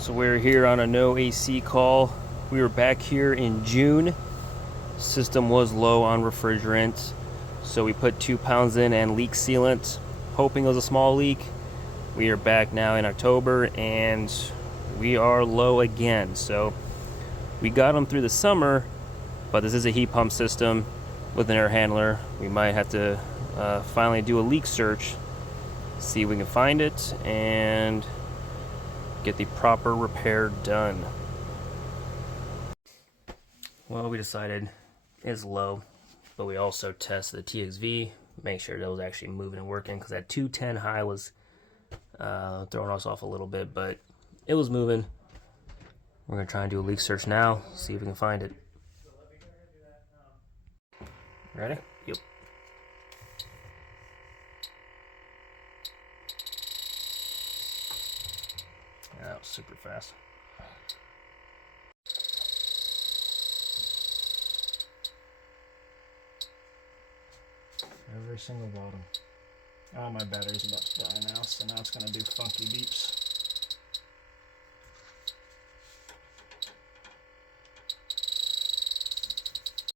So we're here on a no AC call. We were back here in June. System was low on refrigerant, so we put 2 pounds in and leak sealant, hoping it was a small leak. We are back now in October and we are low again. So we got them through the summer, but this is a heat pump system with an air handler. We might have to finally do a leak search, see if we can find it, and get the proper repair done. Well, we decided it's low, but we also tested the TXV, make sure that was actually moving and working, because that 210 high was throwing us off a little bit, but it was moving. We're going to try and do a leak search now, see if we can find it. Ready? Yep. Yeah, that was super fast. Every single bottom. Oh, my battery's about to die now, so now it's going to do funky beeps.